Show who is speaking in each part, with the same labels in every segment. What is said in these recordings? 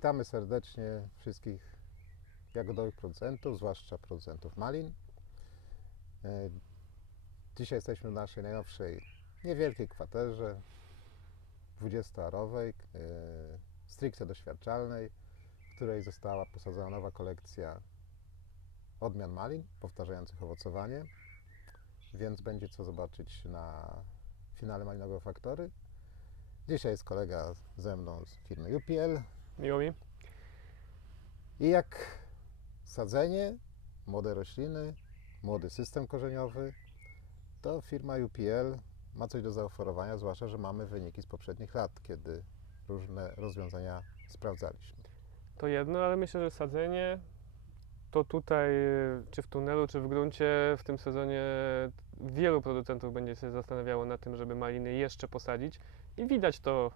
Speaker 1: Witamy serdecznie wszystkich jagodowych producentów, zwłaszcza producentów malin. E, Dzisiaj jesteśmy w naszej najnowszej, niewielkiej kwaterze, 20-arowej, e, stricte doświadczalnej, w której została posadzona nowa kolekcja odmian malin powtarzających owocowanie, więc będzie co zobaczyć na finale Malinowego Faktory. Dzisiaj jest kolega ze mną z firmy UPL,
Speaker 2: Miło mi.
Speaker 1: I jak sadzenie, młode rośliny, młody system korzeniowy, to firma UPL ma coś do zaoferowania, zwłaszcza, że mamy wyniki z poprzednich lat, kiedy różne rozwiązania sprawdzaliśmy.
Speaker 2: To jedno, ale myślę, że sadzenie to tutaj, czy w tunelu, czy w gruncie, w tym sezonie wielu producentów będzie się zastanawiało nad tym, żeby maliny jeszcze posadzić. I widać to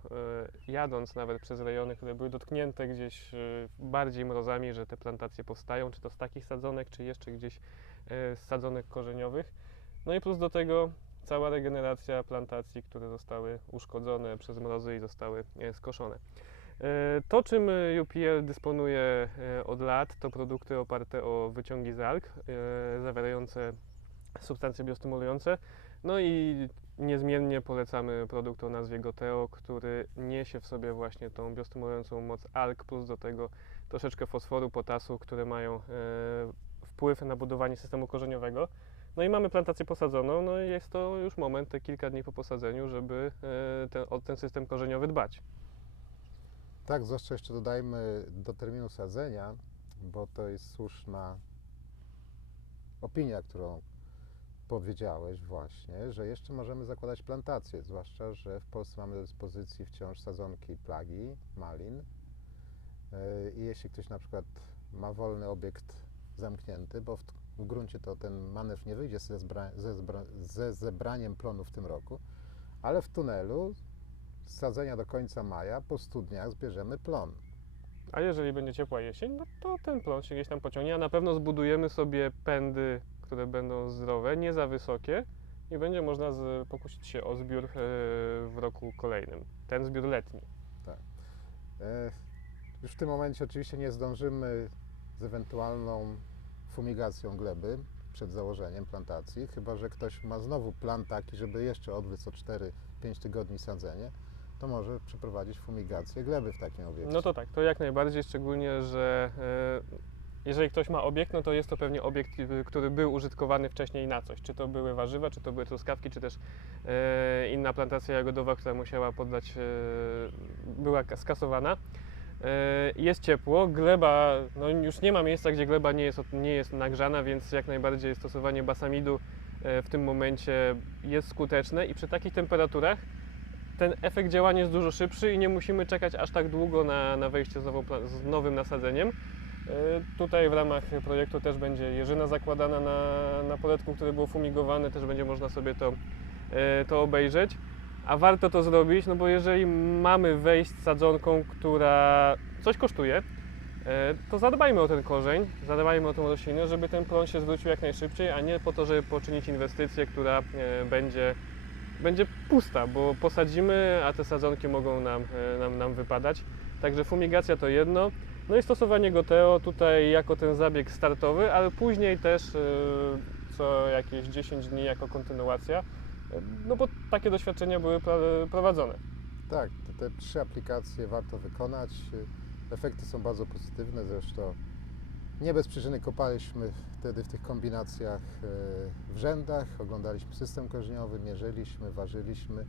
Speaker 2: e, jadąc nawet przez rejony, które były dotknięte gdzieś e, bardziej mrozami, że te plantacje powstają, czy to z takich sadzonek, czy jeszcze gdzieś e, z sadzonek korzeniowych. No i plus do tego cała regeneracja plantacji, które zostały uszkodzone przez mrozy i zostały skoszone. To, czym UPL dysponuje od lat, to produkty oparte o wyciągi z alg, zawierające substancje biostymulujące. No i niezmiennie polecamy produkt o nazwie Goteo, który niesie w sobie właśnie tą biostymulującą moc alg, plus do tego troszeczkę fosforu, potasu, które mają e, wpływ na budowanie systemu korzeniowego. No i mamy plantację posadzoną, no i jest to już moment, te kilka dni po posadzeniu, żeby e, ten, o ten system korzeniowy dbać.
Speaker 1: Tak, zwłaszcza jeszcze dodajmy do terminu sadzenia, bo to jest słuszna opinia, którą powiedziałeś właśnie, że jeszcze możemy zakładać plantacje, zwłaszcza, że w Polsce mamy do dyspozycji wciąż sadzonki plagi, malin Yy, i jeśli ktoś na przykład ma wolny obiekt zamknięty, bo w, w gruncie to ten manewr nie wyjdzie ze, zbra, ze, zbra, ze zebraniem plonu w tym roku, ale w tunelu z sadzenia do końca maja po studniach zbierzemy plon.
Speaker 2: A jeżeli będzie ciepła jesień, no to ten plon się gdzieś tam pociągnie, a na pewno zbudujemy sobie pędy, które będą zdrowe, nie za wysokie i będzie można z, pokusić się o zbiór e, w roku kolejnym. Ten zbiór letni.
Speaker 1: E, Już w tym momencie oczywiście nie zdążymy z ewentualną fumigacją gleby przed założeniem plantacji, chyba że ktoś ma znowu plan taki, żeby jeszcze odwlec o 4-5 tygodni sadzenie, to może przeprowadzić fumigację gleby w takim obiekcie.
Speaker 2: No to tak, to jak najbardziej, szczególnie, że e, jeżeli ktoś ma obiekt, no to jest to pewnie obiekt, który był użytkowany wcześniej na coś. Czy to były warzywa, czy to były truskawki, czy też e, inna plantacja jagodowa, która musiała poddać, e, była ka- skasowana. E, Jest ciepło, gleba, no już nie ma miejsca, gdzie gleba nie jest, nie jest nagrzana, więc jak najbardziej stosowanie basamidu e, w tym momencie jest skuteczne i przy takich temperaturach ten efekt działania jest dużo szybszy i nie musimy czekać aż tak długo na, na wejście z, nową, z nowym nasadzeniem. E, Tutaj w ramach projektu też będzie jeżyna zakładana na, na poletku, które było fumigowane, też będzie można sobie to, e, to obejrzeć. A warto to zrobić, no bo jeżeli mamy wejść z sadzonką, która coś kosztuje, e, to zadbajmy o ten korzeń, zadbajmy o tą roślinę, żeby ten plon się zwrócił jak najszybciej, a nie po to, żeby poczynić inwestycję, która będzie będzie pusta, bo posadzimy, a te sadzonki mogą nam, nam, nam wypadać. Także fumigacja to jedno. No i stosowanie Goteo tutaj jako ten zabieg startowy, ale później też e, co jakieś 10 dni jako kontynuacja, e, no bo takie doświadczenia były prowadzone.
Speaker 1: Tak, te, te trzy aplikacje warto wykonać. Efekty są bardzo pozytywne, zresztą nie bez przyczyny kopaliśmy wtedy w tych kombinacjach e, w rzędach, oglądaliśmy system korzeniowy, mierzyliśmy, ważyliśmy.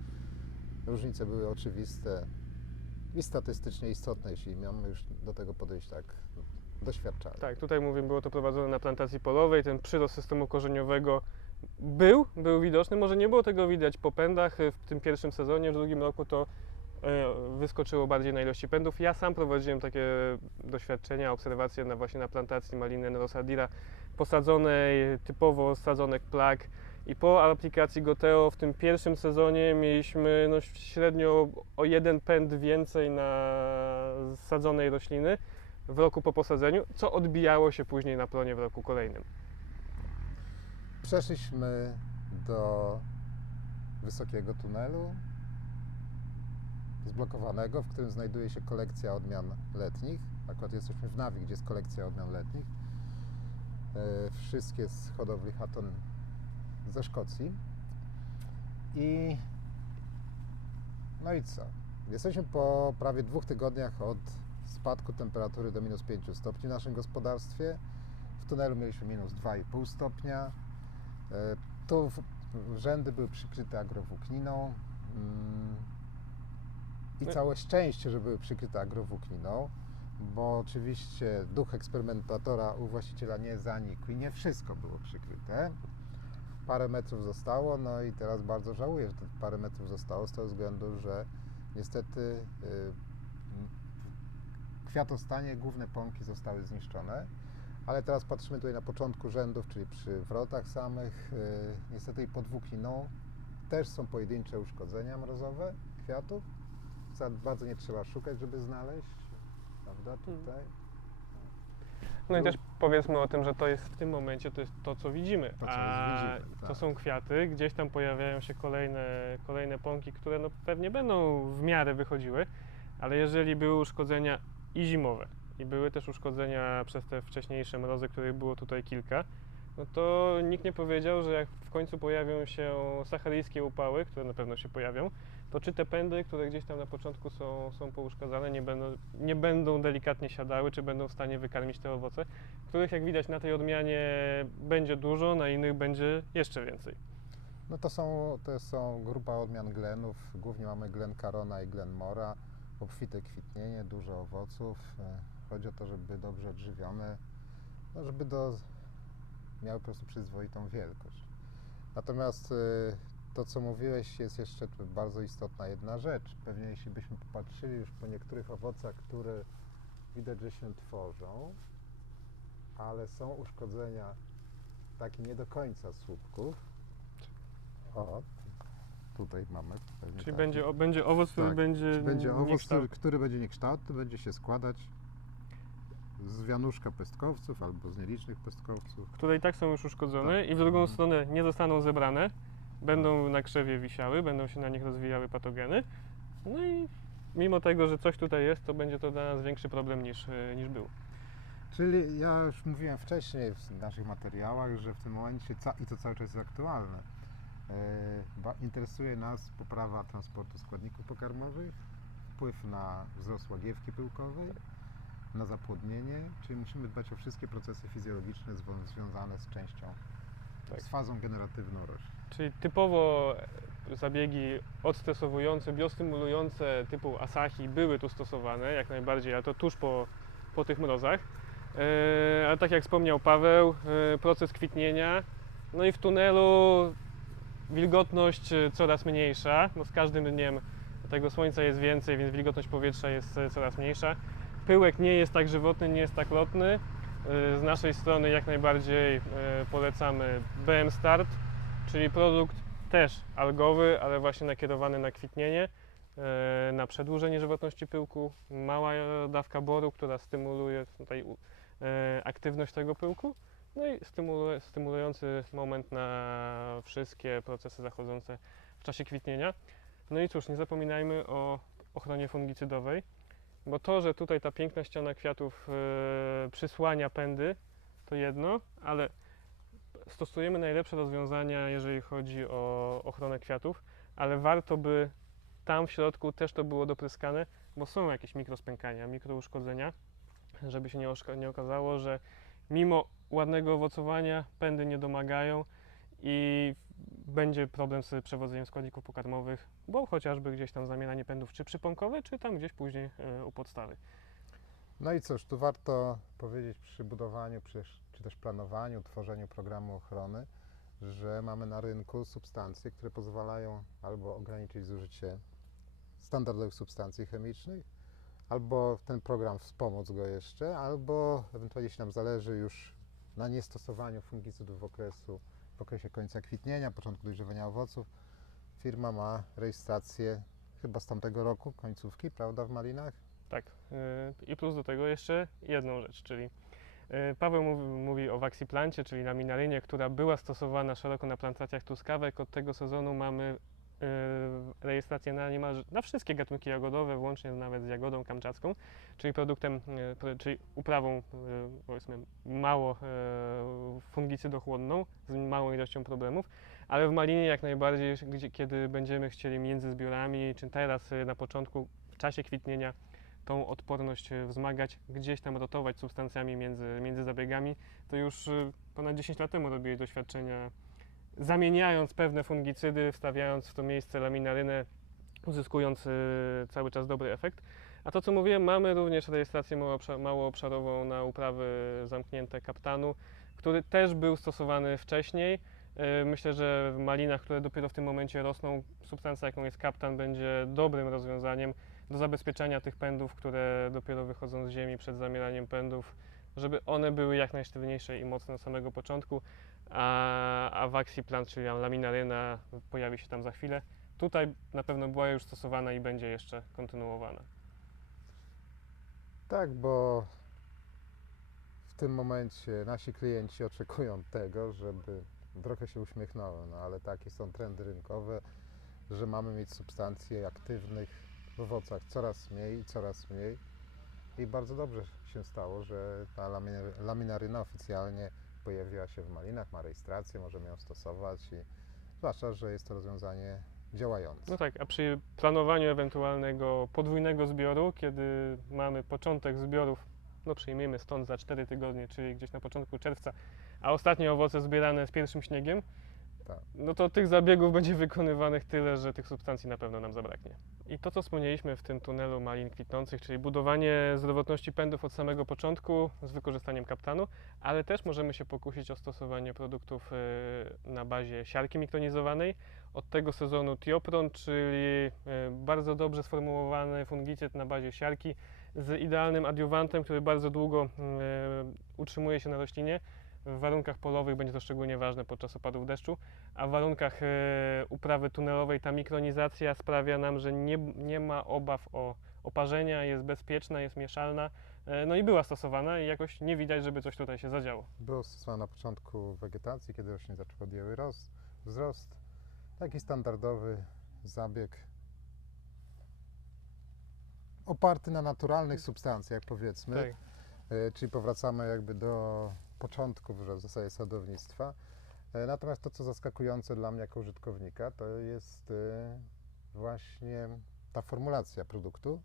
Speaker 1: Różnice były oczywiste i statystycznie istotne, jeśli mamy już do tego podejść tak doświadczalnie.
Speaker 2: Tak, tutaj mówię, było to prowadzone na plantacji polowej, ten przyrost systemu korzeniowego był, był widoczny, może nie było tego widać po pędach w tym pierwszym sezonie, w drugim roku to e, wyskoczyło bardziej na ilości pędów. Ja sam prowadziłem takie doświadczenia, obserwacje na właśnie na plantacji maliny Rosadira posadzonej typowo sadzonek plag i po aplikacji Goteo w tym pierwszym sezonie mieliśmy no, średnio o jeden pęd więcej na sadzonej rośliny w roku po posadzeniu, co odbijało się później na plonie w roku kolejnym.
Speaker 1: Przeszliśmy do wysokiego tunelu. zblokowanego, w którym znajduje się kolekcja odmian letnich. Akurat jesteśmy w Nawi, gdzie jest kolekcja odmian letnich. E, Wszystkie z hodowli Hatton ze Szkocji. I no i co? Jesteśmy po prawie dwóch tygodniach od spadku temperatury do minus 5 stopni w naszym gospodarstwie. W tunelu mieliśmy minus 2,5 stopnia. E, Tu rzędy były przykryte agrowłókniną. Mm, I całe szczęście, że były przykryte agrowłókniną, bo oczywiście duch eksperymentatora u właściciela nie zanikł i nie wszystko było przykryte. Parę metrów zostało, no i teraz bardzo żałuję, że te parę metrów zostało z tego względu, że niestety y, w kwiatostanie główne pąki zostały zniszczone. Ale teraz patrzymy tutaj na początku rzędów, czyli przy wrotach samych. y, Niestety i pod włókniną też są pojedyncze uszkodzenia mrozowe kwiatów. Za bardzo nie trzeba szukać, żeby znaleźć. Prawda? Tutaj.
Speaker 2: No i
Speaker 1: Tu-
Speaker 2: też powiedzmy o tym, że to jest w tym momencie to jest to, co widzimy.
Speaker 1: To, co
Speaker 2: A
Speaker 1: widzimy,
Speaker 2: to
Speaker 1: tak.
Speaker 2: są kwiaty, gdzieś tam pojawiają się kolejne, kolejne pąki, które no pewnie będą w miarę wychodziły, ale jeżeli były uszkodzenia i zimowe, i były też uszkodzenia przez te wcześniejsze mrozy, których było tutaj kilka, no to nikt nie powiedział, że jak w końcu pojawią się saharyjskie upały, które na pewno się pojawią, to czy te pędy, które gdzieś tam na początku są, są pouszkadzane, nie będą, nie będą delikatnie siadały, czy będą w stanie wykarmić te owoce, których jak widać na tej odmianie będzie dużo, na innych będzie jeszcze więcej.
Speaker 1: No to są, to są grupa odmian glenów. Głównie mamy glen Carona i glen Mora. Obfite kwitnienie, dużo owoców. E, Chodzi o to, żeby dobrze odżywione, no żeby do, miały po prostu przyzwoitą wielkość. Natomiast e, to, co mówiłeś, jest jeszcze bardzo istotna jedna rzecz. Pewnie jeśli byśmy popatrzyli już po niektórych owocach, które widać, że się tworzą, ale są uszkodzenia takie nie do końca słupków, o, tutaj mamy. pewnie
Speaker 2: Czyli będzie, o- będzie owoc, który
Speaker 1: Tak,
Speaker 2: będzie,
Speaker 1: Czy będzie owoc, który, który będzie niekształtny, będzie się składać z wianuszka pestkowców albo z nielicznych pestkowców.
Speaker 2: które i tak są już uszkodzone
Speaker 1: Tak.
Speaker 2: i w drugą
Speaker 1: Mhm.
Speaker 2: stronę nie zostaną zebrane, będą na krzewie wisiały, będą się na nich rozwijały patogeny. No i mimo tego, że coś tutaj jest, to będzie to dla nas większy problem niż, e, niż był.
Speaker 1: Czyli ja już mówiłem wcześniej w naszych materiałach, że w tym momencie, i to cały czas jest aktualne, e, interesuje nas poprawa transportu składników pokarmowych, wpływ na wzrost łagiewki pyłkowej, na zapłodnienie, czyli musimy dbać o wszystkie procesy fizjologiczne związane z częścią,
Speaker 2: Tak.
Speaker 1: z fazą generatywną roślin.
Speaker 2: Czyli typowo zabiegi odstresowujące, biostymulujące typu Asahi były tu stosowane jak najbardziej, ale to tuż po, po tych mrozach. E, ale tak jak wspomniał Paweł, e, proces kwitnienia, no i w tunelu wilgotność e, coraz mniejsza, no z każdym dniem tego słońca jest więcej, więc wilgotność powietrza jest coraz mniejsza. Pyłek nie jest tak żywotny, nie jest tak lotny. Z naszej strony jak najbardziej polecamy BM Start, czyli produkt też algowy, ale właśnie nakierowany na kwitnienie, e, na przedłużenie żywotności pyłku. Mała dawka boru, która stymuluje tutaj e, aktywność tego pyłku. No i stymulujący moment na wszystkie procesy zachodzące w czasie kwitnienia. No i cóż, nie zapominajmy o ochronie fungicydowej, bo to, że tutaj ta piękna ściana kwiatów e, przysłania pędy, to jedno, ale stosujemy najlepsze rozwiązania, jeżeli chodzi o ochronę kwiatów, ale warto by tam w środku też to było dopryskane, bo są jakieś mikrospękania, mikrouszkodzenia, żeby się nie, nie okazało, że mimo ładnego owocowania pędy nie domagają i będzie problem z przewodzeniem składników pokarmowych, bo chociażby gdzieś tam zamiananie pędów czy przypąkowe, czy tam gdzieś później e, u podstawy.
Speaker 1: No i cóż, tu warto powiedzieć przy budowaniu, przy, czy też planowaniu, tworzeniu programu ochrony, że mamy na rynku substancje, które pozwalają albo ograniczyć zużycie standardowych substancji chemicznych, albo ten program wspomóc go jeszcze, albo ewentualnie jeśli nam zależy już na niestosowaniu fungicydów w, okresu, w okresie końca kwitnienia, początku dojrzewania owoców, firma ma rejestrację chyba z tamtego roku, końcówki, prawda, w malinach?
Speaker 2: Tak. y, I plus do tego jeszcze jedną rzecz, czyli Paweł mówi, o Waxiplancie, czyli laminarynie, która była stosowana szeroko na plantacjach truskawek. Od tego sezonu mamy rejestrację na niemal na wszystkie gatunki jagodowe, włącznie nawet z jagodą kamczacką, czyli produktem, e, czyli uprawą e, powiedzmy mało e, fungicydochłonną, z małą ilością problemów, ale w malinie jak najbardziej, kiedy będziemy chcieli między zbiorami, czy teraz e, na początku, w czasie kwitnienia, tą odporność e, wzmagać, gdzieś tam rotować substancjami między, między zabiegami, to już e, ponad 10 lat temu robiłeś doświadczenia zamieniając pewne fungicydy, wstawiając w to miejsce laminarynę, uzyskując y, cały czas dobry efekt. A to, co mówiłem, mamy również rejestrację małoobsza- małoobszarową na uprawy zamknięte kaptanu, który też był stosowany wcześniej. Myślę, że w malinach, które dopiero w tym momencie rosną, substancja, jaką jest kaptan, będzie dobrym rozwiązaniem do zabezpieczenia tych pędów, które dopiero wychodzą z ziemi przed zamieraniem pędów, żeby one były jak najsztywniejsze i mocne od samego początku a, a Vaxiplant, czyli laminaryna pojawi się tam za chwilę. Tutaj na pewno była już stosowana i będzie jeszcze kontynuowana.
Speaker 1: Tak, bo w tym momencie nasi klienci oczekują tego, żeby trochę się uśmiechnęły, no ale takie są trendy rynkowe, że mamy mieć substancje aktywnych w owocach coraz mniej i coraz mniej. I bardzo dobrze się stało, że ta lamina- laminaryna oficjalnie pojawiła się w malinach, ma rejestrację, możemy ją stosować i zwłaszcza, że jest to rozwiązanie działające.
Speaker 2: No tak, a przy planowaniu ewentualnego podwójnego zbioru, kiedy mamy początek zbiorów, no przyjmijmy stąd za 4 tygodnie, czyli gdzieś na początku czerwca, a ostatnie owoce zbierane z pierwszym śniegiem,
Speaker 1: Tak.
Speaker 2: no to tych zabiegów będzie wykonywanych tyle, że tych substancji na pewno nam zabraknie. I to, co wspomnieliśmy w tym tunelu malin kwitnących, czyli budowanie zdrowotności pędów od samego początku z wykorzystaniem kaptanu, ale też możemy się pokusić o stosowanie produktów y, na bazie siarki mikronizowanej. Od tego sezonu Tiopron, czyli y, bardzo dobrze sformułowany fungicyd na bazie siarki z idealnym adiuwantem, który bardzo długo y, utrzymuje się na roślinie. W warunkach polowych będzie to szczególnie ważne podczas opadów deszczu, a w warunkach e, uprawy tunelowej ta mikronizacja sprawia nam, że nie, nie ma obaw o oparzenia, jest bezpieczna, jest mieszalna. E, no i była stosowana i jakoś nie widać, żeby coś tutaj się zadziało.
Speaker 1: Było stosowane na początku wegetacji, kiedy rośliny zaczęły odjęły rost, wzrost. Taki standardowy zabieg oparty na naturalnych substancjach, powiedzmy.
Speaker 2: Tak.
Speaker 1: E, czyli powracamy jakby do początków że w zasadzie sadownictwa. E, Natomiast to, co zaskakujące dla mnie jako użytkownika, to jest e, właśnie ta formulacja produktu.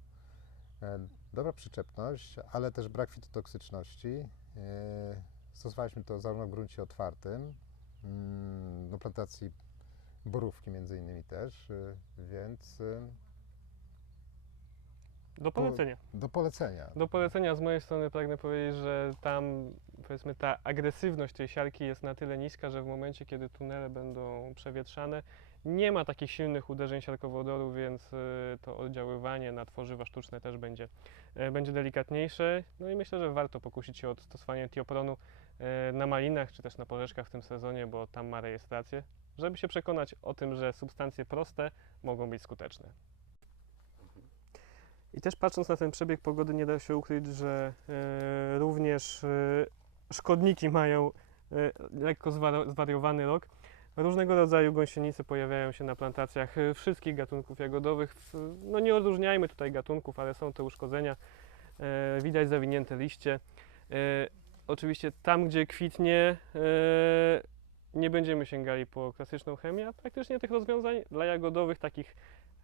Speaker 1: E, Dobra przyczepność, ale też brak fitotoksyczności. Stosowaliśmy to zarówno w gruncie otwartym, mm, do plantacji borówki między innymi też, więc
Speaker 2: Do polecenia.
Speaker 1: do polecenia.
Speaker 2: Do polecenia z mojej strony pragnę powiedzieć, że tam powiedzmy ta agresywność tej siarki jest na tyle niska, że w momencie, kiedy tunele będą przewietrzane, nie ma takich silnych uderzeń siarkowodoru, więc y, to oddziaływanie na tworzywa sztuczne też będzie, e, będzie delikatniejsze. No i myślę, że warto pokusić się o stosowanie tiopronu e, na malinach czy też na porzeczkach w tym sezonie, bo tam ma rejestrację, żeby się przekonać o tym, że substancje proste mogą być skuteczne. I też patrząc na ten przebieg pogody, nie da się ukryć, że e, również e, szkodniki mają e, lekko zwariowany rok. Różnego rodzaju gąsienice pojawiają się na plantacjach e, wszystkich gatunków jagodowych. No nie odróżniajmy tutaj gatunków, ale są te uszkodzenia. E, widać zawinięte liście. E, oczywiście tam, gdzie kwitnie, nie będziemy sięgali po klasyczną chemię, praktycznie tych rozwiązań dla jagodowych takich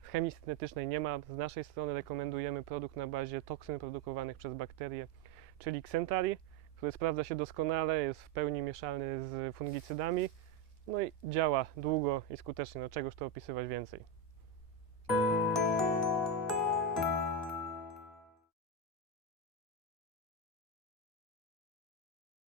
Speaker 2: chemii syntetycznej nie ma. Z naszej strony rekomendujemy produkt na bazie toksyn produkowanych przez bakterie, czyli Xentari, który sprawdza się doskonale, jest w pełni mieszalny z fungicydami, no i działa długo i skutecznie. No czegoż to opisywać więcej.